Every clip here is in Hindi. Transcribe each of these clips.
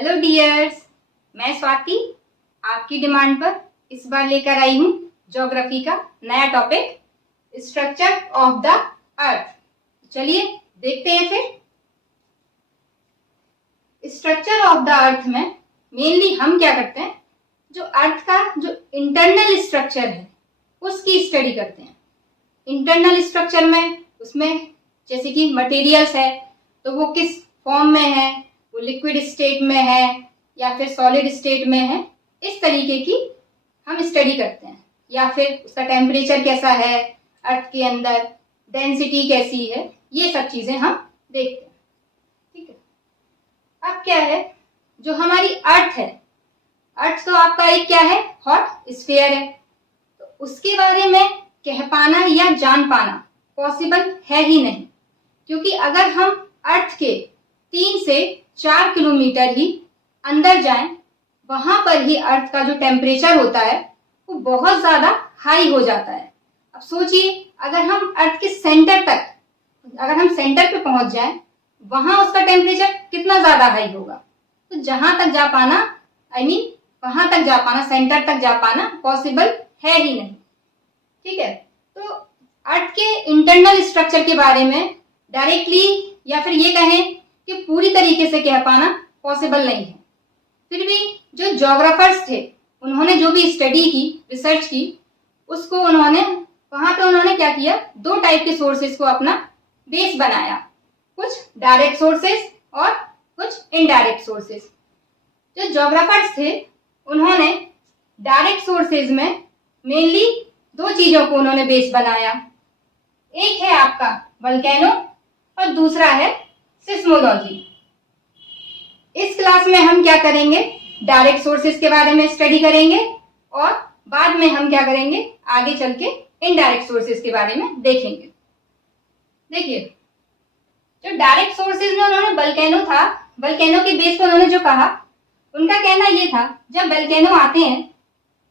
हेलो डियर्स, मैं स्वाति आपकी डिमांड पर इस बार लेकर आई हूँ ज्योग्राफी का नया टॉपिक स्ट्रक्चर ऑफ द अर्थ। चलिए देखते हैं फिर। स्ट्रक्चर ऑफ द अर्थ में मेनली हम क्या करते हैं, जो अर्थ का जो इंटरनल स्ट्रक्चर है उसकी स्टडी करते हैं। इंटरनल स्ट्रक्चर में उसमें जैसे कि मटेरियल्स है तो वो किस फॉर्म में है, वो लिक्विड स्टेट में है या फिर सॉलिड स्टेट में है, इस तरीके की हम स्टडी करते हैं। या फिर उसका टेम्परेचर कैसा है अर्थ के अंदर, डेंसिटी कैसी है, ये सब चीजें हम देखते हैं। ठीक है। अब क्या है, जो हमारी अर्थ है, अर्थ तो आपका एक क्या है, हॉट स्फीयर है, तो उसके बारे में कह पाना या जान पाना पॉसिबल है ही नहीं, क्योंकि अगर हम अर्थ के 3 से 4 किलोमीटर ही अंदर जाएं, वहां पर ही अर्थ का जो टेम्परेचर होता है वो बहुत ज्यादा हाई हो जाता है। अब सोचिए, अगर हम अर्थ के सेंटर तक, अगर हम सेंटर पे पहुंच जाएं, वहां उसका टेम्परेचर कितना ज्यादा हाई होगा। तो जहां तक जा पाना, वहां तक जा पाना, सेंटर तक जा पाना पॉसिबल है ही नहीं। ठीक है। तो अर्थ के इंटरनल स्ट्रक्चर के बारे में डायरेक्टली या फिर ये कहें कि पूरी तरीके से कह पाना पॉसिबल नहीं है। फिर भी जो ज्योग्राफर्स थे उन्होंने जो भी स्टडी की, रिसर्च की, उसको उन्होंने वहां पे उन्होंने क्या किया, 2 टाइप के सोर्सेज को अपना बेस बनाया, कुछ डायरेक्ट सोर्सेज और कुछ इनडायरेक्ट सोर्सेज। जो ज्योग्राफर्स थे उन्होंने डायरेक्ट सोर्सेज में मेनली 2 चीजों को उन्होंने बेस बनाया। एक है आपका वोल्केनो और दूसरा है सिस्मोलॉजी। इस क्लास में हम क्या करेंगे, डायरेक्ट सोर्सेज के बारे में स्टडी करेंगे और बाद में हम क्या करेंगे, आगे चल के इनडायरेक्ट सोर्सेज के बारे में देखेंगे। देखिए, जो डायरेक्ट सोर्सेज में उन्होंने वोल्केनो था, वोल्केनो के बेस पर उन्होंने जो कहा, उनका कहना ये था, जब वोल्केनो आते हैं,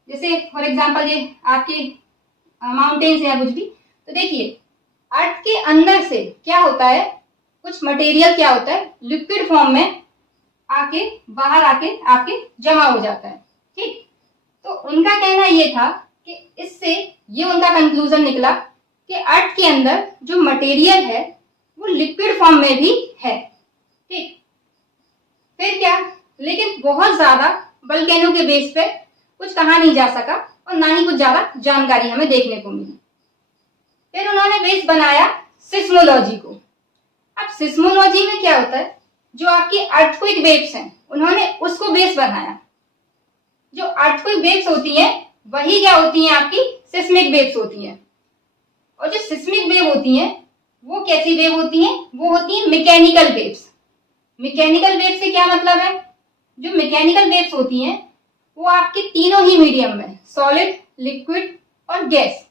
जैसे फॉर एग्जांपल ये आपके माउंटेन्स या कुछ भी, तो देखिए अर्थ के अंदर से क्या होता है, कुछ मटेरियल क्या होता है, लिक्विड फॉर्म में आके बाहर आके आपके जमा हो जाता है। ठीक। तो उनका कहना ये था कि इससे ये उनका कंक्लूजन निकला कि अर्थ के अंदर जो मटेरियल है वो लिक्विड फॉर्म में भी है। ठीक। फिर क्या, लेकिन बहुत ज्यादा वोल्केनो के बेस पे कुछ कहा नहीं जा सका और ना ही कुछ ज्यादा जानकारी हमें देखने को मिली। फिर उन्होंने बेस बनाया सिस्मोलॉजी को। अब सिस्मोलॉजी में क्या होता है, जो आपकी अर्थक्वेक वेव्स हैं उन्होंने उसको बेस बनाया। जो अर्थक्वेक वेव्स होती हैं वही क्या होती हैं, आपकी सिस्मिक वेव्स होती हैं। और जो सिस्मिक वेव होती हैं वो कैसी वेव होती हैं, वो होती हैं मैकेनिकल वेव्स। मैकेनिकल वेव से क्या मतलब है, जो मैकेनिकल वेव्स होती हैं वो आपके तीनों ही मीडियम में, सॉलिड, लिक्विड और गैस,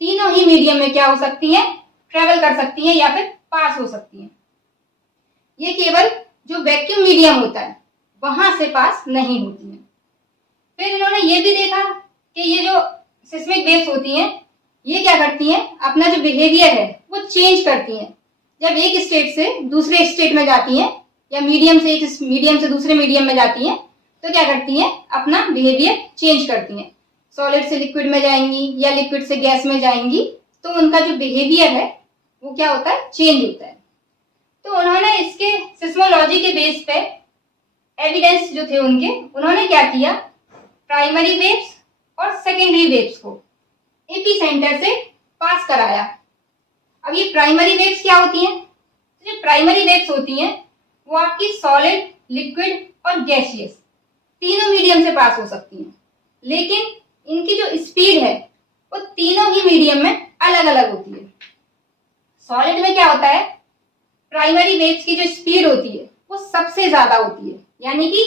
तीनों ही मीडियम में क्या हो सकती हैं, ट्रेवल कर सकती हैं या फिर पास हो सकती हैं। ये केवल जो वैक्यूम मीडियम होता है वहां से पास नहीं होती हैं। फिर इन्होंने ये भी देखा कि ये जो सिस्मिक वेव्स होती हैं ये क्या करती हैं, अपना जो बिहेवियर है वो चेंज करती हैं। जब एक स्टेट से दूसरे स्टेट में जाती हैं या मीडियम से एक मीडियम से दूसरे मीडियम में जाती हैं, तो क्या करती हैं, अपना बिहेवियर चेंज करती हैं। सॉलिड से लिक्विड में जाएंगी या लिक्विड से गैस में जाएंगी, तो उनका जो बिहेवियर है वो क्या होता है, चेंज होता है। तो उन्होंने इसके सिस्मोलॉजी के बेस पे एविडेंस जो थे उनके, उन्होंने क्या किया, प्राइमरी वेव्स और सेकेंडरी वेव्स को एपीसेंटर से पास कराया। अब ये प्राइमरी वेव्स क्या होती हैं, तो जो प्राइमरी वेव्स होती हैं वो आपकी सॉलिड, लिक्विड और गैसियस तीनों मीडियम से पास हो सकती हैं, लेकिन इनकी जो स्पीड है वो तीनों ही मीडियम में अलग अलग होती है। सॉलिड में क्या होता है, प्राइमरी वेव्स की जो स्पीड होती है वो सबसे ज्यादा होती है, यानी कि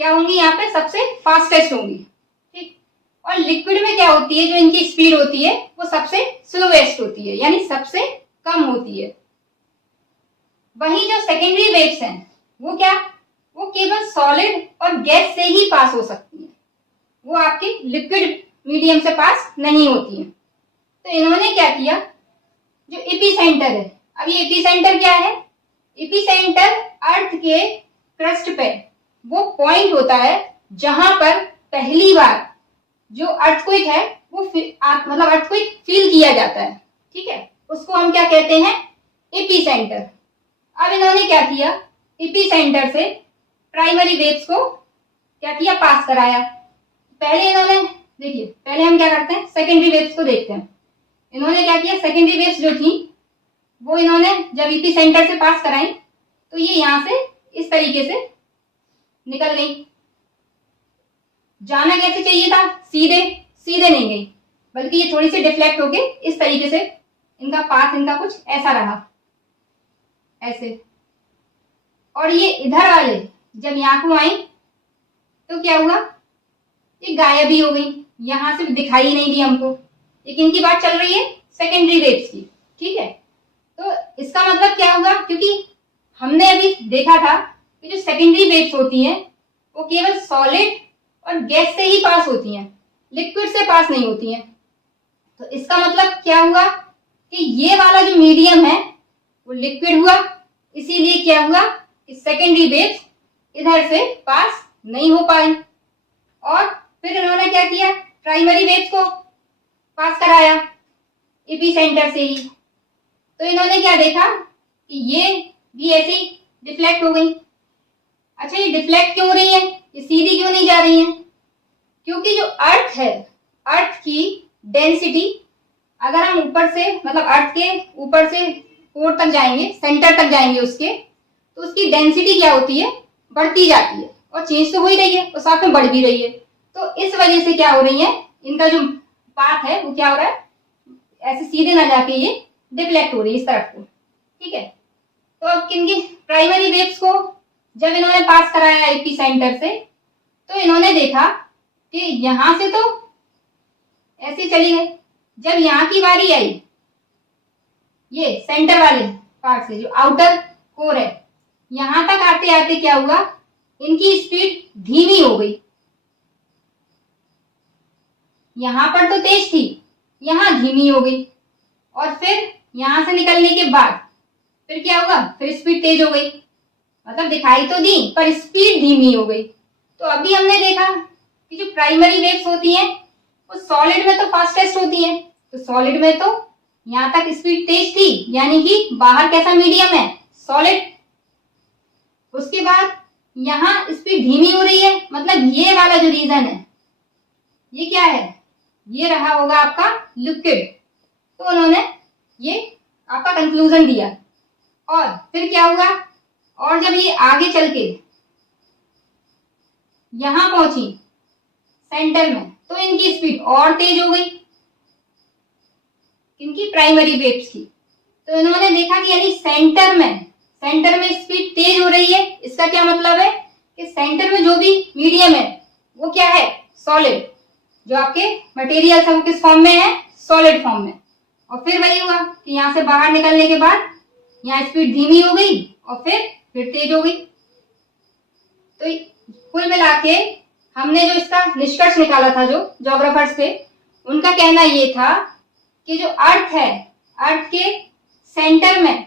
क्या होंगी, यहाँ पे सबसे फास्टेस्ट होंगी। ठीक। और लिक्विड में क्या होती है, जो इनकी स्पीड होती है वो सबसे स्लोएस्ट होती है, यानी सबसे कम होती है। वहीं जो सेकेंडरी वेव्स हैं वो क्या, वो केवल सॉलिड और गैस से ही पास हो सकती है, वो आपके लिक्विड मीडियम से पास नहीं होती है। तो इन्होंने क्या किया, जो एपीसेंटर है, अब ये एपीसेंटर क्या है, एपीसेंटर अर्थ के क्रस्ट पे वो पॉइंट होता है जहां पर पहली बार जो अर्थक्वेक है वो मतलब अर्थक्वेक फील किया जाता है, ठीक है। उसको हम क्या कहते हैं, एपीसेंटर। अब इन्होंने क्या किया, एपीसेंटर से प्राइमरी वेव्स को क्या किया, पास कराया। पहले इन्होंने देखिए, पहले हम क्या करते हैं, सेकेंडरी वेव्स को देखते हैं। इन्होंने क्या किया, सेकेंडरी वेव्स जो थी वो इन्होंने जब एपीसेंटर से पास कराई तो ये यहां से इस तरीके से निकल गई। जाना कैसे चाहिए था, सीधे, सीधे नहीं गई, बल्कि ये थोड़ी सी डिफ्लेक्ट होके इस तरीके से इनका पाथ, इनका कुछ ऐसा रहा, ऐसे। और ये इधर वाले जब यहाँ को आई तो क्या हुआ, ये गायब ही हो गई, यहां से दिखाई नहीं दी हमको। लेकिन इनकी बात चल रही है सेकेंडरी वेव्स की, ठीक है। तो इसका मतलब क्या हुआ, क्योंकि हमने अभी देखा था कि जो सेकेंडरी वेव्स होती हैं वो केवल सॉलिड और गैस से ही पास होती हैं, लिक्विड से पास नहीं होती हैं। तो इसका मतलब क्या हुआ कि ये वाला जो मीडियम है वो लिक्विड हुआ, इसीलिए क्या हुआ कि सेकेंडरी वेव्स इधर से पास नहीं हो पाई। और फिर इन्होंने क्या किया, प्राइमरी वेव्स को पास कराया एपीसेंटर से ही। तो इन्होंने क्या देखा कि ये भी ऐसी डिफ्लेक्ट हो गई। अच्छा, ये डिफ्लेक्ट क्यों हो रही है, ये सीधी क्यों नहीं जा रही है, क्योंकि जो अर्थ है, अर्थ की डेंसिटी, अगर हम ऊपर से मतलब अर्थ के ऊपर से कोर तक जाएंगे, सेंटर तक जाएंगे उसके, तो उसकी डेंसिटी क्या होती है, बढ़ती जाती है, और चेंज तो हो ही रही है और साथ में बढ़ भी रही है। तो इस वजह से क्या हो रही है, इनका जो पाथ है वो क्या हो रहा है, ऐसे सीधे ना जाके ये डिफ्लेक्ट हो रही है इस तरफ को, ठीक है। तो अब किनकी प्राइमरी वेव्स को जब इन्होंने पास कराया एपीसेंटर से, तो इन्होंने देखा कि यहां से तो ऐसे चली गई। जब यहाँ की बारी आई, ये सेंटर वाले पार्ट से जो आउटर कोर है, यहां तक आते आते क्या हुआ, इनकी स्पीड धीमी हो गई। यहां पर तो तेज थी, यहां धीमी हो गई। और फिर यहां से निकलने के बाद फिर क्या हुआ, फिर स्पीड तेज हो गई, मतलब दिखाई तो दी पर स्पीड धीमी हो गई। तो अभी हमने देखा कि जो प्राइमरी वेव्स होती हैं वो सॉलिड में तो फास्टेस्ट होती हैं, तो सॉलिड में तो यहां तक स्पीड तेज थी, यानी कि बाहर कैसा मीडियम है, सॉलिड। उसके बाद यहां स्पीड धीमी हो रही है, मतलब ये वाला जो रीजन है ये क्या है, ये रहा होगा आपका लिक्विड। तो उन्होंने ये आपका कंक्लूजन दिया। और फिर क्या हुआ, और जब ये आगे चल के यहां पहुंची सेंटर में, तो इनकी स्पीड और तेज हो गई, इनकी प्राइमरी वेव्स की। तो इन्होंने देखा कि यानी सेंटर में स्पीड तेज हो रही है। इसका क्या मतलब है कि सेंटर में जो भी मीडियम है वो क्या है, सॉलिड। जो आपके मटेरियल है वो किस फॉर्म में है, सॉलिड फॉर्म में। और फिर वही हुआ कि यहां से बाहर निकलने के बाद यहाँ स्पीड धीमी हो गई और फिर तेज हो गई। तो कुल मिला के हमने जो इसका निष्कर्ष निकाला था, जो ज्योग्राफर्स थे उनका कहना ये था कि जो अर्थ है, अर्थ के सेंटर में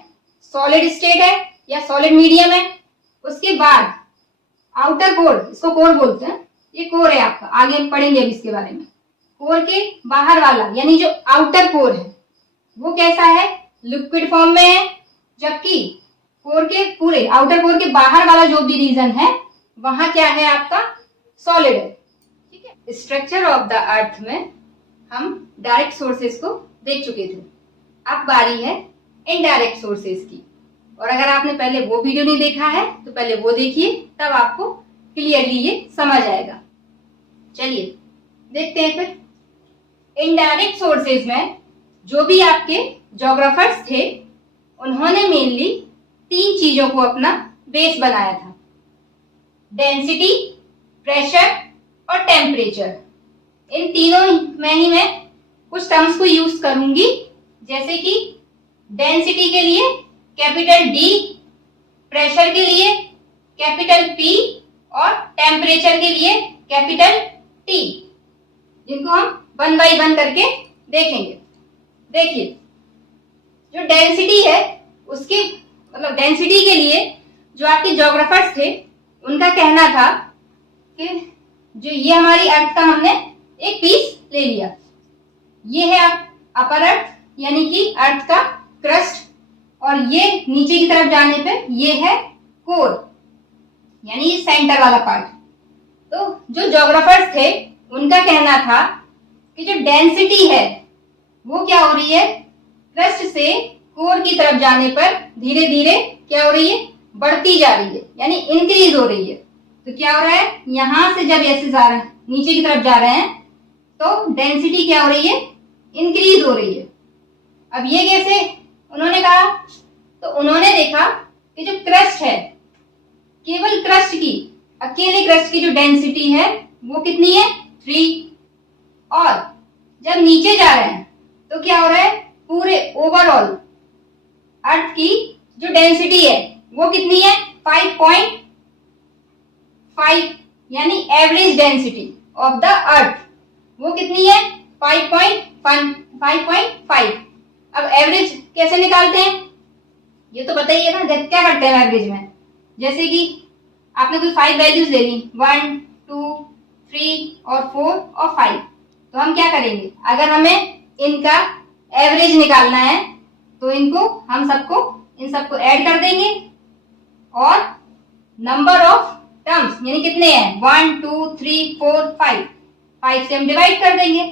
सॉलिड स्टेट है या सॉलिड मीडियम है, उसके बाद आउटर कोर, इसको कोर बोलते हैं, ये कोर है आपका, आगे हम पढ़ेंगे अभी इसके बारे में। कोर के बाहर वाला यानी जो आउटर कोर है वो कैसा है, लिक्विड फॉर्म में है, जबकि कोर के पूरे आउटर कोर के बाहर वाला जो भी रीजन है वहां क्या है आपका, सॉलिड है, ठीक है। स्ट्रक्चर ऑफ द अर्थ में हम डायरेक्ट सोर्सेस को देख चुके थे, अब बारी है इनडायरेक्ट सोर्सेस की। और अगर आपने पहले वो वीडियो नहीं देखा है तो पहले वो देखिए, तब आपको क्लियरली ये समझ आएगा। चलिए देखते हैं फिर। इनडायरेक्ट सोर्सेज में जो भी आपके ज्योग्राफर्स थे उन्होंने मेनली 3 चीजों को अपना बेस बनाया था, डेंसिटी, प्रेशर और टेम्परेचर। इन तीनों में ही मैं कुछ टर्म्स को यूज करूंगी, जैसे कि डेंसिटी के लिए कैपिटल डी, प्रेशर के लिए कैपिटल पी और टेम्परेचर के लिए कैपिटल टी, जिनको हम 1 बाय 1 करके देखेंगे। देखिए, जो डेंसिटी है उसकी मतलब डेंसिटी के लिए जो आपके ज्योग्राफर्स थे उनका कहना था कि जो ये हमारी अर्थ का हमने एक पीस ले लिया, ये है अपर अर्थ यानी कि अर्थ का क्रस्ट, और ये नीचे की तरफ जाने पे ये है कोर यानी ये सेंटर वाला पार्ट। तो जो ज्योग्राफर्स थे उनका कहना था कि जो डेंसिटी है वो क्या हो रही है, क्रस्ट से कोर की तरफ जाने पर धीरे धीरे क्या हो रही है, बढ़ती जा रही है यानी इंक्रीज हो रही है। तो क्या हो रहा है, यहां से जब ऐसे जा रहे हैं नीचे की तरफ जा रहे हैं तो डेंसिटी क्या हो रही है, इंक्रीज हो रही है। अब ये कैसे उन्होंने कहा, तो उन्होंने देखा कि जो क्रस्ट है, केवल क्रस्ट की, अकेले क्रस्ट की जो डेंसिटी है वो कितनी है, 3, और जब नीचे जा रहे हैं तो क्या हो रहा है, पूरे ओवरऑल अर्थ की जो डेंसिटी है वो कितनी है, 5.5 यानी एवरेज डेंसिटी ऑफ द अर्थ वो कितनी है, 5.5। अब एवरेज कैसे निकालते हैं, ये तो बताइए ना, क्या करते हैं एवरेज में, जैसे कि आपने कोई 5 वैल्यूज ले ली, 1, 2, 3 और 4 और 5, तो हम क्या करेंगे, अगर हमें इनका एवरेज निकालना है तो इनको हम इन सबको ऐड कर देंगे और नंबर ऑफ टर्म्स यानी कितने हैं, 1, 2, 3, 4, 5 से हम डिवाइड कर देंगे।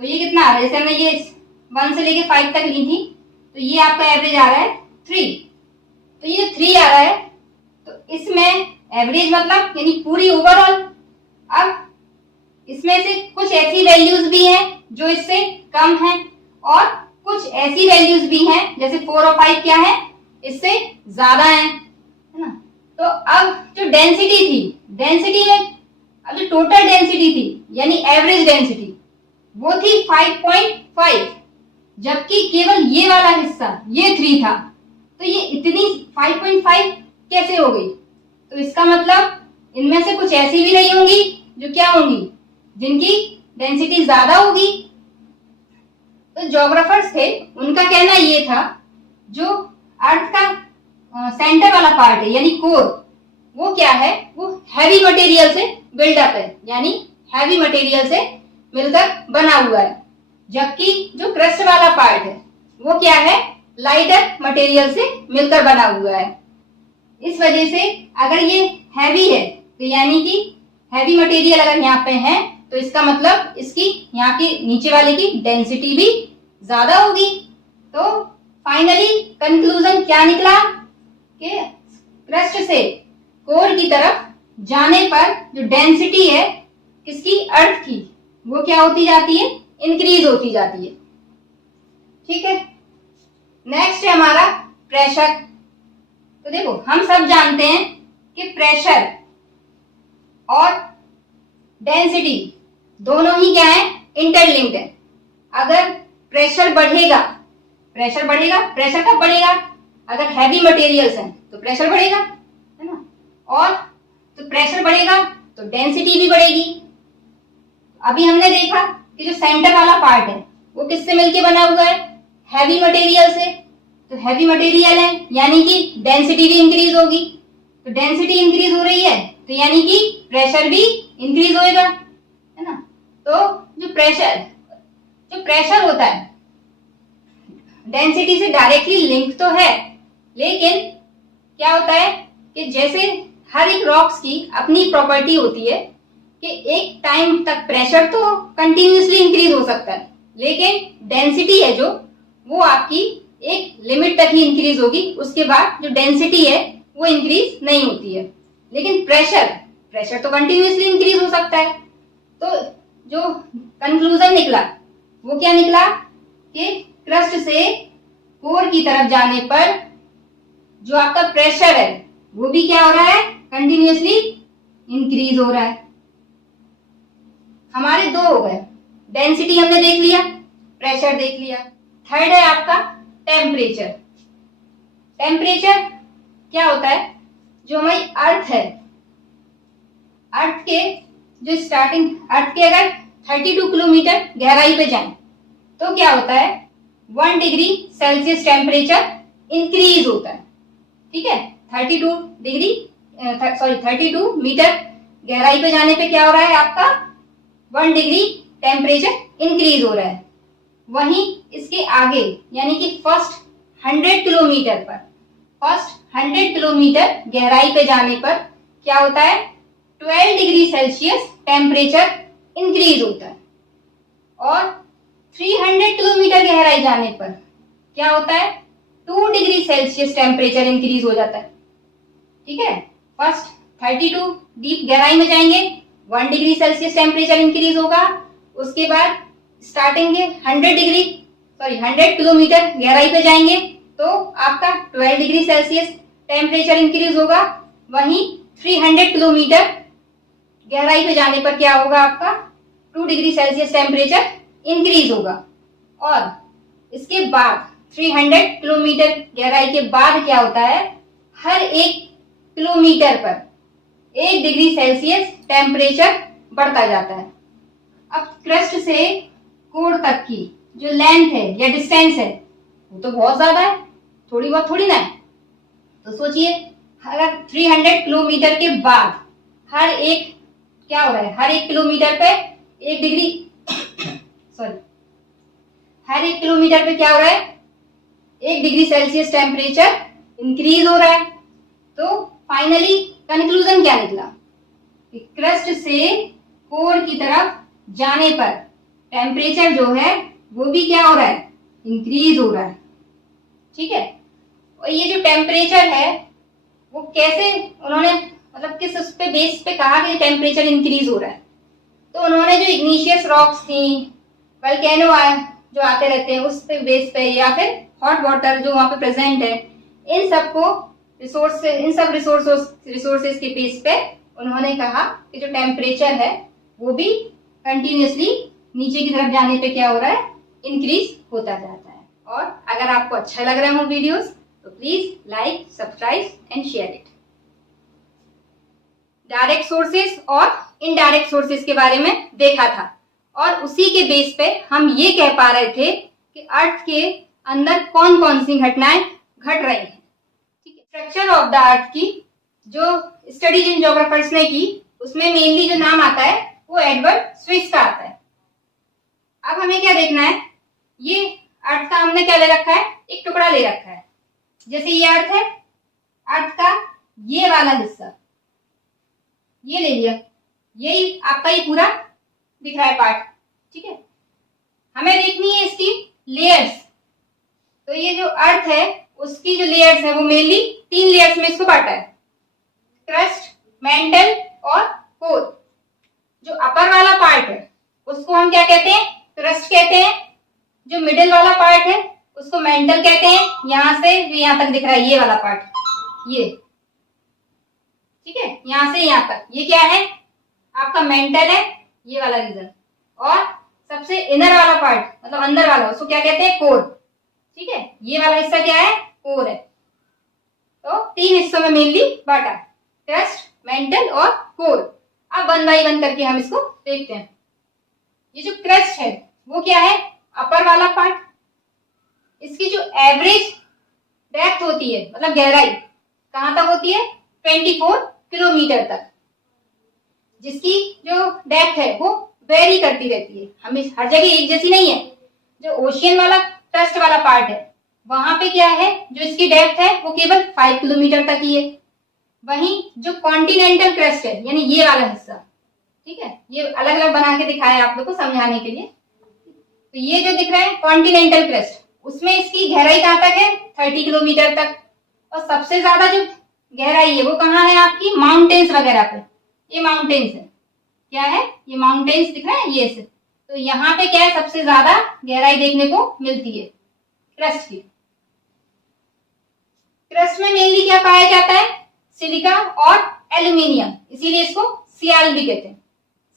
तो ये कितना आ रहा है, जैसे हमने ये 1 से लेके 5 तक ली थी, तो ये आपका एवरेज आ रहा है 3। तो ये 3 आ रहा है, तो इसमें एवरेज मतलब यानी पूरी ओवरऑल। अब इसमें से कुछ ऐसी वैल्यूज भी हैं जो इससे कम हैं और कुछ ऐसी वैल्यूज भी हैं जैसे 4 और 5 क्या है, इससे ज्यादा है ना। तो अब जो डेंसिटी थी, डेंसिटी में अब जो टोटल डेंसिटी थी यानी एवरेज डेंसिटी वो थी 5.5, जबकि केवल ये वाला हिस्सा ये 3 था। तो ये इतनी 5.5 कैसे हो गई, तो इसका मतलब इनमें से कुछ ऐसी भी नहीं होंगी जो क्या होंगी, जिनकी डेंसिटी ज्यादा होगी। तो ज्योग्राफर्स थे उनका कहना ये था जो अर्थ का सेंटर वाला पार्ट है यानी कोर, वो क्या है, वो हैवी मटेरियल से बिल्डअप है यानी हैवी मटेरियल से मिलकर बना हुआ है, जबकि जो क्रस्ट वाला पार्ट है वो क्या है, लाइटर मटेरियल से मिलकर बना हुआ है। इस वजह से अगर ये हैवी है तो यानी कि हैवी मटेरियल अगर यहाँ पे है तो इसका मतलब इसकी यहाँ की नीचे वाले की डेंसिटी भी ज्यादा होगी। तो फाइनली कंक्लूजन क्या निकला कि क्रस्ट से कोर की तरफ जाने पर जो डेंसिटी है किसकी, अर्थ की, वो क्या होती जाती है, इंक्रीज होती जाती है। ठीक है, नेक्स्ट है हमारा प्रेशर। तो देखो हम सब जानते हैं कि प्रेशर और डेंसिटी दोनों ही क्या है, इंटरलिंक्ड है। अगर प्रेशर बढ़ेगा, प्रेशर कब बढ़ेगा, अगर हैवी मटेरियल्स हैं तो प्रेशर बढ़ेगा, है ना, और तो प्रेशर बढ़ेगा तो डेंसिटी भी बढ़ेगी। अभी हमने देखा कि जो सेंटर वाला पार्ट है वो किससे मिलके बना हुआ है, हैवी मटेरियल से। तो हैवी मटेरियल है यानी कि डेंसिटी भी इंक्रीज होगी, तो डेंसिटी इंक्रीज हो रही है तो यानी कि प्रेशर भी इंक्रीज होएगा, है ना। तो जो प्रेशर होता है डेंसिटी से डायरेक्टली लिंक तो है, लेकिन क्या होता है कि जैसे हर एक रॉक्स की अपनी प्रॉपर्टी होती है कि एक टाइम तक प्रेशर तो कंटिन्यूसली इंक्रीज हो सकता है, लेकिन डेंसिटी है जो वो आपकी एक लिमिट तक ही इंक्रीज होगी, उसके बाद जो डेंसिटी है वो इंक्रीज नहीं होती है। लेकिन प्रेशर तो कंटिन्यूसली इंक्रीज हो सकता है। तो जो कंक्लूजन निकला वो क्या निकला कि क्रस्ट से कोर की तरफ जाने पर जो आपका प्रेशर है वो भी क्या हो रहा है, कंटिन्यूसली इंक्रीज हो रहा है। हमारे दो हो गए, डेंसिटी हमने देख लिया, प्रेशर देख लिया। थर्ड है आपका टेम्परेचर। टेम्परेचर क्या होता है, जो हमारी अर्थ है, अर्थ के जो स्टार्टिंग, अर्थ के अगर 32 किलोमीटर गहराई पे जाएं तो क्या होता है, 1 डिग्री सेल्सियस टेम्परेचर इंक्रीज होता है। ठीक है, 32 डिग्री 32 मीटर गहराई पे जाने पे क्या हो रहा है आपका 1 डिग्री टेम्परेचर इंक्रीज हो रहा है। वहीं इसके आगे यानी कि फर्स्ट 100 किलोमीटर गहराई पे जाने पर क्या होता है 12 डिग्री सेल्सियस टेम्परेचर इंक्रीज होता है। और 300 किलोमीटर गहराई जाने पर क्या होता है 2 डिग्री सेल्सियस टेम्परेचर इंक्रीज हो जाता है। ठीक है, फर्स्ट 32 डीप गहराई में जाएंगे 1 डिग्री सेल्सियस टेम्परेचर इंक्रीज होगा। उसके बाद स्टार्टिंग के 100 किलोमीटर गहराई पे जाएंगे तो आपका 12 डिग्री सेल्सियस टेम्परेचर इंक्रीज होगा। वहीं 300 किलोमीटर गहराई पे जाने पर क्या होगा आपका 2 डिग्री सेल्सियस टेम्परेचर इंक्रीज होगा। और इसके बाद 300 किलोमीटर गहराई के बाद क्या होता है हर 1 किलोमीटर पर 1 डिग्री सेल्सियस टेम्परेचर बढ़ता जाता है। अब क्रस्ट से कोर तक की जो लेंथ है या डिस्टेंस है वो तो बहुत ज्यादा है, थोड़ी बहुत थोड़ी ना है। तो सोचिए अगर 300 किलोमीटर के बाद हर एक क्या हो रहा है हर 1 किलोमीटर पे 1 डिग्री हर 1 किलोमीटर पे क्या हो रहा है 1 डिग्री सेल्सियस टेम्परेचर इंक्रीज हो रहा है। तो फाइनली कंक्लूजन क्या निकला कि क्रस्ट से कोर की तरफ जाने पर टेम्परेचर जो है वो भी क्या हो रहा है इंक्रीज हो रहा है। ठीक है, और ये जो टेम्परेचर है वो कैसे उन्होंने मतलब किस उस पे बेस पे कहा कि टेम्परेचर इंक्रीज हो रहा है। तो उन्होंने जो इग्निशियस रॉक्स थी वोल्केनो जो आते रहते हैं उस पे बेस पे या फिर हॉट वाटर जो वहां पे प्रेजेंट है इन सबको रिसोर्सेज के बेस पे उन्होंने कहा कि जो टेम्परेचर है वो भी कंटिन्यूसली नीचे की तरफ जाने पे क्या हो रहा है इंक्रीज होता जाता है। और अगर आपको अच्छा लग रहा है वीडियोस तो please like subscribe and share it. Direct sources और इनडायरेक्ट सोर्सेज के बारे में देखा था और उसी के बेस पे हम ये कह पा रहे थे कि अर्थ के अंदर कौन कौन सी घटनाएं घट रही हैं। ठीक है, स्ट्रक्चर ऑफ द अर्थ की जो स्टडी जिन ज्योग्राफर्स ने की उसमें मेनली जो नाम आता है वो एडवर्ड स्विस का आता है। अब हमें क्या देखना है ये अर्थ का हमने क्या ले रखा है एक टुकड़ा ले रखा है। जैसे ये अर्थ है अर्थ का ये वाला हिस्सा ये ले लिया, यही आपका ये पूरा दिख रहा है पार्ट। ठीक है, हमें देखनी है इसकी लेयर्स। तो ये जो अर्थ है उसकी जो लेयर्स है वो मेनली 3 लेयर्स में इसको बांटा है, क्रस्ट, मेंटल और कोर। जो अपर वाला पार्ट है उसको हम क्या कहते हैं क्रस्ट कहते हैं। जो मिडिल वाला पार्ट है उसको मेंटल कहते हैं। यहां से जो यहां तक दिख रहा है ये वाला पार्ट ये, ठीक है, यहां से यहां तक ये क्या है आपका मेंटल है ये वाला रीजन। और सबसे इनर वाला पार्ट मतलब अंदर वाला उसको क्या कहते हैं कोर। ठीक है, ये वाला हिस्सा क्या है कोर है। तो 3 हिस्सों में मेनली बांटा क्रस्ट, मेंटल और कोर। अब 1 बाय 1 करके हम इसको देखते हैं। ये जो क्रस्ट है वो क्या है अपर वाला पार्ट। इसकी जो एवरेज डेप्थ होती है मतलब गहराई कहां तक होती है 24 किलोमीटर तक, जिसकी जो डेप्थ है वो वेरी करती रहती है, हमें हर जगह एक जैसी नहीं है। जो ओशियन वाला क्रस्ट वाला पार्ट है वहां पे क्या है जो इसकी डेप्थ है वो केवल 5 किलोमीटर तक ही है। वहीं जो कॉन्टिनेंटल क्रस्ट है यानी ये वाला हिस्सा, ठीक है, ये अलग अलग बना के दिखाया आप लोग को समझाने के लिए। तो ये जो दिख रहा है कॉन्टिनेंटल क्रस्ट उसमें इसकी गहराई कहां तक है 30 किलोमीटर तक। और सबसे ज्यादा जो गहराई है वो कहाँ है आपकी माउंटेन्स वगैरह पे। ये माउंटेन्स है, क्या है ये माउंटेन्स दिख रहा है ये से। तो यहाँ पे क्या है सबसे ज्यादा गहराई देखने को मिलती है क्रस्ट की। क्रस्ट में मेनली क्या पाया जाता है सिलिका और एल्यूमिनियम, इसीलिए इसको सियाल भी कहते हैं,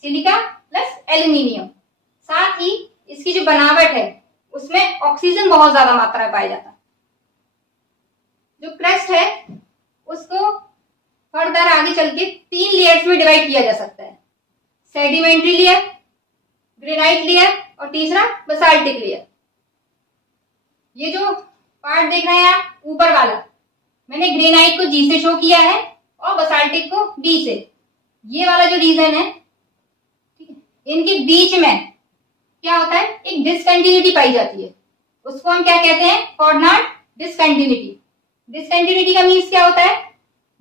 सिलिका प्लस एल्यूमिनियम। साथ ही इसकी जो बनावट है उसमें ऑक्सीजन बहुत ज्यादा मात्रा में पाया जाता है। जो क्रस्ट है उसको फर्दर आगे चल के 3 लेयर्स में डिवाइड किया जा सकता है, सेडिमेंट्री लेयर, ग्रेनाइट लेयर और तीसरा बेसाल्टिक लेयर। ये जो पार्ट देख रहे हैं आप ऊपर वाला मैंने ग्रेनाइट को जी से शो किया है और बसाल्टिक को बी से। ये वाला जो रीजन है, ठीक है, इनके बीच में क्या होता है, एक डिसकंटिन्यूटी पाई जाती है। उसको हम क्या कहते हैं, कोऑर्डिनेट डिसकंटिन्यूटी। डिसकंटिन्यूटी का मीन्स क्या होता है,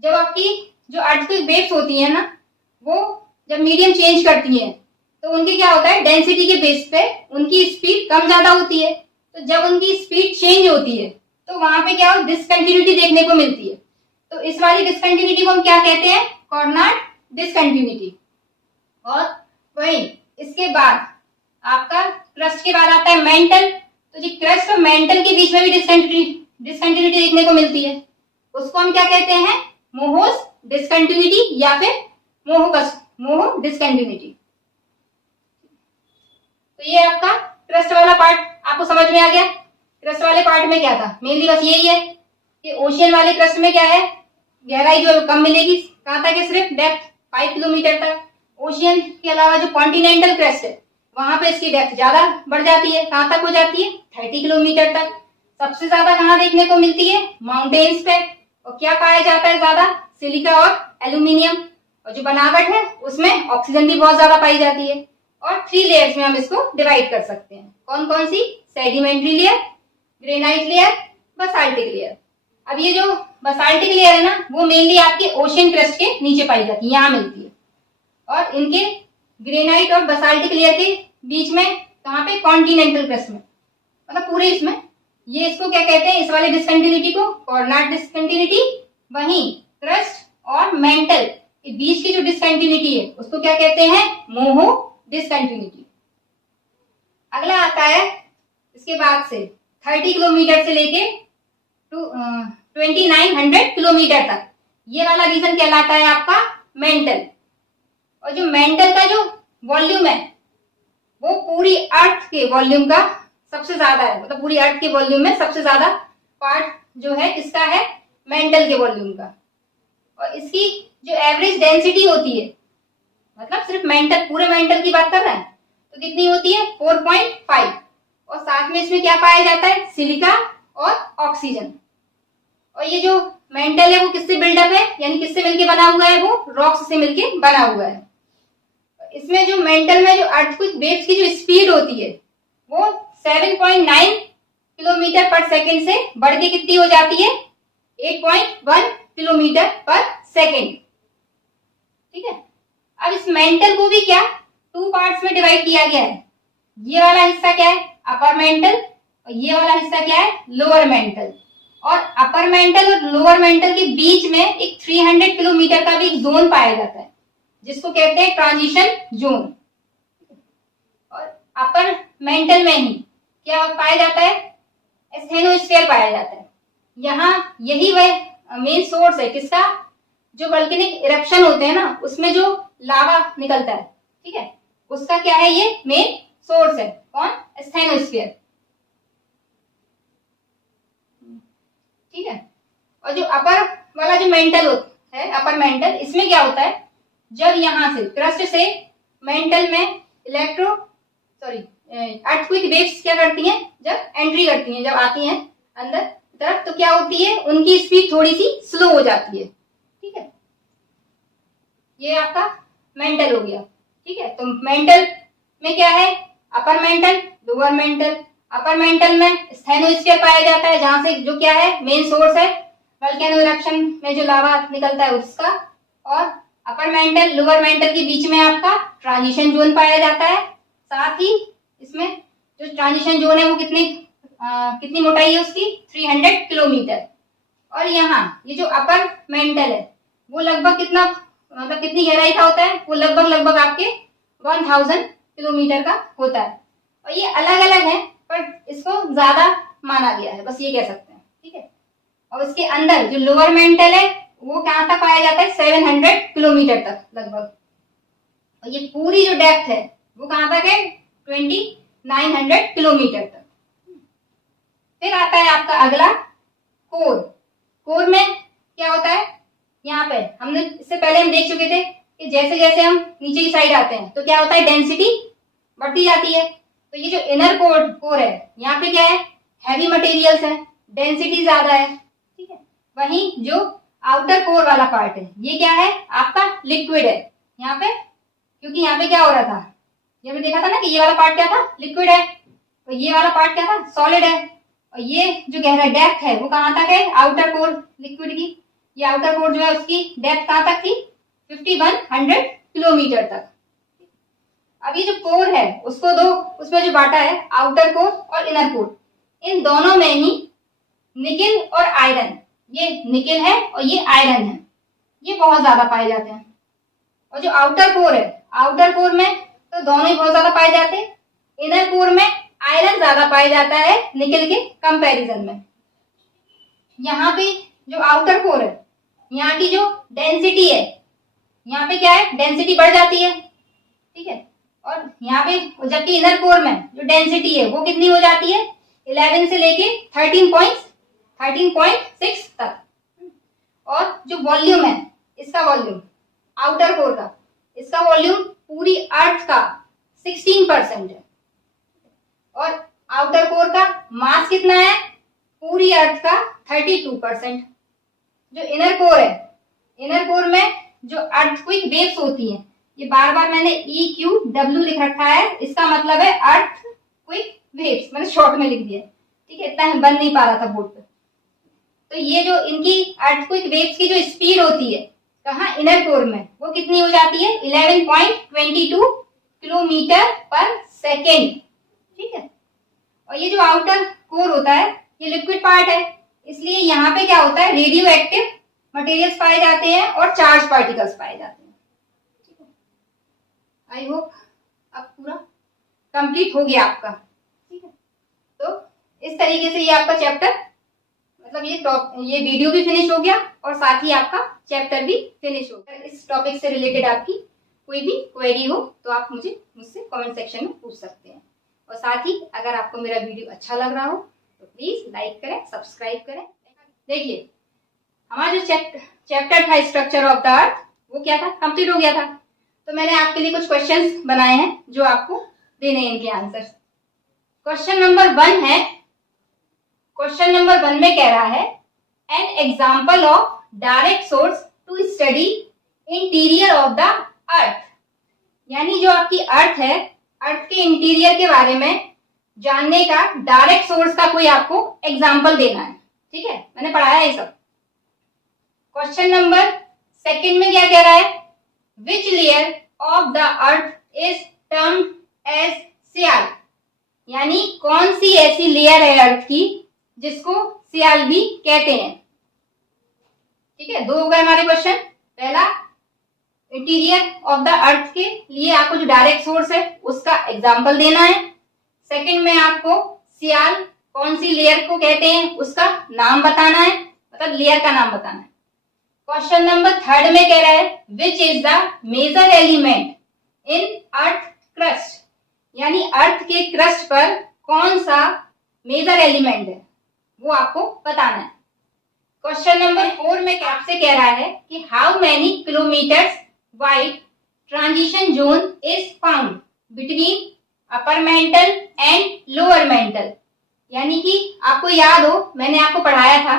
जब आपकी जो अर्थक्वेक वेव्स होती है ना, वो जब मीडियम चेंज करती हैं तो उनके क्या होता है, डेंसिटी के बेस पे उनकी स्पीड कम ज्यादा होती है। तो जब उनकी स्पीड चेंज होती है तो वहां पे क्या डिसकंटिन्यूटी देखने को मिलती है। तो इस वाली डिसकंटिन्यूटी को हम क्या कहते हैं, कोऑर्डिनेट डिसकंटिन्यूटी। और वही इसके बाद आपका क्रस्ट के बाद आता है मेंटल। तो जी क्रस्ट और मेंटल के बीच में भी डिसकंटिन्यूटी देखने को मिलती है। उसको हम क्या कहते हैं, मोहोस डिसकंटिन्यूटी या फिर मोहो डिसकंटिन्यूटी। तो ये आपका क्रस्ट वाला पार्ट आपको समझ में आ गया। क्रस्ट वाले पार्ट में क्या था, मेनली बस यही है कि ओशियन वाले क्रस्ट में क्या है, गहराई जो है कम मिलेगी। कहां तक है, सिर्फ डेप्थ 5 किलोमीटर तक। ओशियन के अलावा जो कॉन्टिनेंटल क्रस्ट है वहां पे इसकी डेप्थ ज्यादा बढ़ जाती है। कहां तक हो जाती है, 30 किलोमीटर तक। सबसे ज्यादा कहां देखने को मिलती है, माउंटेन्स पे। और क्या पाया जाता है ज्यादा, सिलिका और एल्यूमिनियम। और जो बनावट है उसमें ऑक्सीजन भी बहुत ज्यादा पाई जाती है। और 3 लेयर्स में हम इसको डिवाइड कर सकते हैं। कौन कौन सी, sedimentary layer, granite layer, basaltic layer. अब ये जो बसाल्टिक लेयर है ना, वो मेनली आपके ओशियन क्रस्ट के नीचे पाई जाती है, यहाँ मिलती है। और इनके ग्रेनाइट और बसाल्टिक लेयर के बीच में कहाँ पे, कॉन्टिनेंटल क्रस्ट में, मतलब पूरे इसमें। ये इसको क्या कहते हैं, इस वाले डिसकंटिन्यूटी को कोऑर्डिनेट डिसकंटिन्यूटी। वहीं क्रस्ट और मेंटल के बीच की जो डिसकंटिन्यूटी है उसको क्या कहते हैं, मोहो डिसकंटिन्यूटी। अगला आता है इसके बाद से 30 किलोमीटर से लेके 2900 किलोमीटर तक, ये वाला रीजन कहलाता है आपका मेंटल। और जो मेंटल का जो वॉल्यूम है वो पूरी अर्थ के वॉल्यूम का सबसे ज्यादा है, मतलब पूरी अर्थ के वॉल्यूम में सबसे ज्यादा पार्ट जो है किसका है, मेंटल के वॉल्यूम का। और इसकी जो एवरेज डेंसिटी होती है, मतलब सिर्फ मेंटल, पूरे मेंटल की बात कर रहे हैं, तो कितनी होती है, 4.5। और साथ में इसमें क्या पाया जाता है, सिलिका और ऑक्सीजन। और ये जो मेंटल है वो किससे बिल्डअप है, यानी किससे मिलके बना हुआ है, वो रॉक्स से मिलके बना हुआ है। इसमें जो मेंटल में जो अर्थक्वेक वेव्स की जो स्पीड होती है वो 7.9 किलोमीटर पर सेकेंड से बढ़ के कितनी हो जाती है, 8.1 किलोमीटर पर सेकेंड। ठीक है। अब इस मेंटल को भी क्या 2 पार्ट्स में डिवाइड किया गया है। ये वाला हिस्सा क्या है, अपर मेंटल, और ये वाला हिस्सा क्या है, लोअर मेंटल। और अपर मेंटल और लोअर मेंटल के बीच में एक 300 किलोमीटर का भी एक जोन पाया जाता है जिसको कहते हैं ट्रांजिशन जोन। और अपर मेंटल में ही क्या पाया जाता है, एस्थेनोस्फीयर पाया जाता है। यहाँ यही वह मेन सोर्स है किसका, जो वोल्केनिक इरप्शन होते हैं ना, उसमें जो लावा निकलता है, ठीक है, उसका क्या है, ये मेन सोर्स है। कौन, एस्थेनोस्फीयर। ठीक है। और जो अपर वाला जो मेंटल है, अपर मेंटल, इसमें क्या होता है, जब यहां से क्रस्ट से मेंटल में अर्थक्वेक वेव्स क्या करती हैं, जब एंट्री करती हैं, जब आती हैं अंदर तरफ, तो क्या होती है, उनकी स्पीड थोड़ी सी स्लो हो जाती है। ठीक है, ये आपका मेंटल हो गया। ठीक है, तो मेंटल में क्या है, upper mantle, lower mental. Upper mantle में स्टेनोस्फीयर पाया जाता है, जहां से जो क्या है, मेन सोर्स है वोल्केनो इरप्शन में जो लावा निकलता है उसका। और अपर मेंटल लोअर मेंटल के बीच में आपका ट्रांजिशन जोन पाया जाता है। साथ ही इसमें जो ट्रांजिशन जोन है वो कितनी मोटाई है उसकी, 300 किलोमीटर। और यहाँ ये जो अपर मेंटल है वो लगभग कितना, मतलब कितनी गहराई का होता है, वो लगभग आपके 1000 किलोमीटर का होता है। और ये अलग अलग है पर इसको ज्यादा माना गया है, बस ये कह सकते हैं। ठीक है। और इसके अंदर जो लोअर मेंटल है वो कहां तक पाया जाता है, 700 किलोमीटर तक लगभग। और ये पूरी जो डेप्थ है वो कहां तक है, 2900 किलोमीटर तक। फिर आता है आपका अगला कोर। कोर में क्या होता है, यहाँ पे हमने इससे पहले हम देख चुके थे कि जैसे जैसे हम नीचे की साइड आते हैं तो क्या होता है, डेंसिटी बढ़ती जाती है। तो ये जो इनर कोर है, यहाँ पे क्या है, हैवी मटेरियल्स है, डेंसिटी ज्यादा है। ठीक है। वहीं जो आउटर कोर वाला पार्ट है, ये क्या है आपका लिक्विड है यहाँ पे, क्योंकि यहाँ पे क्या हो रहा था, ये हमने देखा था ना कि ये वाला पार्ट क्या था, लिक्विड है, और ये वाला पार्ट क्या था, सॉलिड है। और ये जो गहरा डेप्थ है वो कहाँ तक है, आउटर कोर लिक्विड की, ये आउटर कोर जो है उसकी डेप्थ कहाँ तक थी, 5100 किलोमीटर तक। अब ये जो कोर है उसको दो, उसमें जो बांटा है आउटर कोर और इनर कोर, इन दोनों में ही निकेल और आयरन, ये निकेल है और ये आयरन है, ये बहुत ज्यादा पाए जाते हैं। और जो आउटर कोर है, आउटर कोर में तो दोनों ही बहुत ज्यादा पाए जाते हैं, इनर कोर में आयरन ज्यादा पाया जाता है निकेल के कंपैरिजन में। यहाँ पे जो आउटर कोर है, यहाँ की जो डेंसिटी है, यहाँ पे क्या है, डेंसिटी बढ़ जाती है, ठीक है। और यहाँ पे जबकि इनर कोर में जो डेंसिटी है वो कितनी हो जाती है, 11 से लेके 13.6 तक। और जो वॉल्यूम है, इसका वॉल्यूम आउटर कोर का, इसका वॉल्यूम पूरी अर्थ का 16% है। और आउटर कोर का मास कितना है, पूरी अर्थ का 32%। जो इनर कोर है, इनर कोर में जो अर्थक्वेक वेव्स होती हैं, ये बार बार मैंने EQW लिख रखा है, इसका मतलब है अर्थक्वेक वेव्स, मैंने शॉर्ट में लिख दिया, ठीक है, इतना बन नहीं पा रहा था बोर्ड पे। तो ये जो इनकी अर्थक्वेक वेव्स की जो स्पीड होती है कहाँ, इनर कोर में, वो कितनी हो जाती है, 11.22 किलोमीटर पर सेकेंड, ठीक है। और ये जो आउटर कोर होता है ये लिक्विड पार्ट है, इसलिए यहाँ पे क्या होता है, रेडियो एक्टिव मटेरियल्स पाए जाते हैं और चार्ज पार्टिकल्स पाए जाते हैं, ठीक है। आई होप अब पूरा कंप्लीट हो गया आपका, ठीक है। तो इस तरीके से ये आपका चैप्टर, मतलब ये वीडियो भी फिनिश हो गया और साथ ही आपका चैप्टर भी फिनिश हो गया। इस टॉपिक से रिलेटेड आपकी कोई भी क्वेरी हो तो आप मुझसे कमेंट सेक्शन में पूछ सकते हैं। और साथ ही अगर आपको मेरा वीडियो अच्छा लग रहा हो तो प्लीज लाइक करें, सब्सक्राइब करें। देखिए हमारा जो चैप्टर था स्ट्रक्चर ऑफ द अर्थ, वो क्या था, कंप्लीट हो गया था। तो मैंने आपके लिए कुछ क्वेश्चंस बनाए हैं जो आपको देने हैं इनके आंसर्स। क्वेश्चन नंबर 1 है, क्वेश्चन नंबर 1 में कह रहा है an example of direct source to study interior of the earth, यानी जो आपकी अर्थ है, अर्थ के इंटीरियर के बारे में जानने का डायरेक्ट सोर्स का कोई आपको एग्जाम्पल देना है, ठीक है, मैंने पढ़ाया ये सब। क्वेश्चन नंबर 2 में क्या कह रहा है, which layer of the earth is termed as sial, यानी कौन सी ऐसी लेयर है अर्थ की जिसको सियाल भी कहते हैं, ठीक है। 2 हो गए हमारे क्वेश्चन। पहला इंटीरियर ऑफ द अर्थ के लिए आपको जो डायरेक्ट सोर्स है उसका एग्जाम्पल देना है। सेकंड में आपको सियाल कौन सी लेयर को कहते हैं उसका नाम बताना है, मतलब लेयर का नाम बताना है। क्वेश्चन नंबर 3 में कह रहा है which is the major element in earth crust, यानी अर्थ के क्रस्ट पर कौन सा मेजर एलिमेंट है वो आपको बताना है। क्वेश्चन नंबर 4 में आपसे कह रहा है कि how many kilometres wide transition zone is found between upper mantle and lower mental, यानी कि आपको याद हो मैंने आपको पढ़ाया था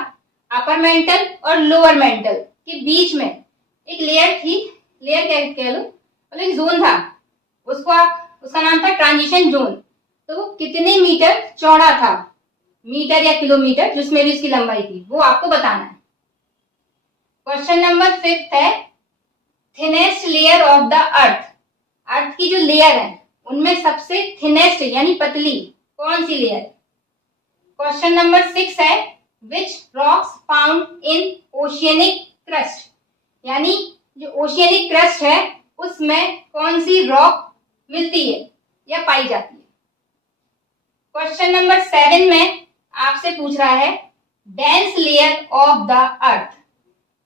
अपर मेंटल और लोअर मेंटल के बीच में एक लेयर थी, लेयर कह लो, मतलब एक जोन था, उसका नाम था ट्रांजिशन जोन। तो वो कितने मीटर चौड़ा था, मीटर या किलोमीटर, जिसमें भी इसकी लंबाई थी, वो आपको बताना है। क्वेश्चन नंबर 5 है thinnest layer of the earth, earth की जो लेयर है उनमें सबसे थिनेस्ट यानी पतली कौन सी लेयर है। क्वेश्चन नंबर 6 है which rocks found in oceanic crust, यानी जो ओशियनिक क्रस्ट है उसमें कौन सी रॉक मिलती है या पाई जाती है। क्वेश्चन नंबर 7 में आपसे पूछ रहा है dense layer of the earth,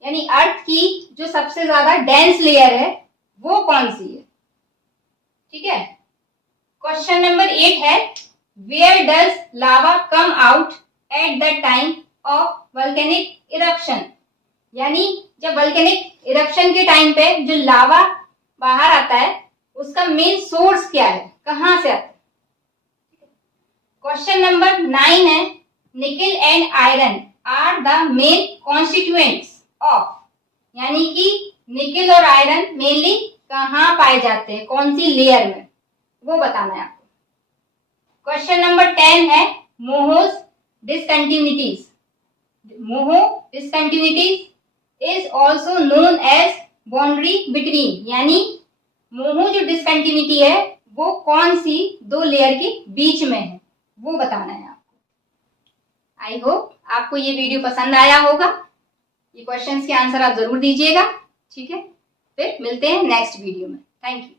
यानी अर्थ की जो सबसे ज्यादा डेंस लेयर है वो कौन सी है, ठीक है। क्वेश्चन नंबर 8 है where does lava come out at the time of volcanic eruption, यानी जब वोल्केनिक इरप्शन के टाइम पे जो लावा बाहर आता है उसका मेन सोर्स क्या है, कहां से आता है। क्वेश्चन नंबर 9 है nickel and iron are the main constituents of, यानी कि निकेल और आयरन मेनली कहाँ पाए जाते हैं, कौन सी लेयर में, वो बताना है आपको। क्वेश्चन नंबर 10 है Moho's discontinuities. Moho discontinuities is also known as boundary between, यानी मोहो जो डिसकंटिन्यूटी है वो कौन सी दो लेयर के बीच में है, वो बताना है आपको। आई होप आपको ये वीडियो पसंद आया होगा। ये क्वेश्चंस के आंसर आप जरूर दीजिएगा, ठीक है। फिर मिलते हैं नेक्स्ट वीडियो में। Thank you.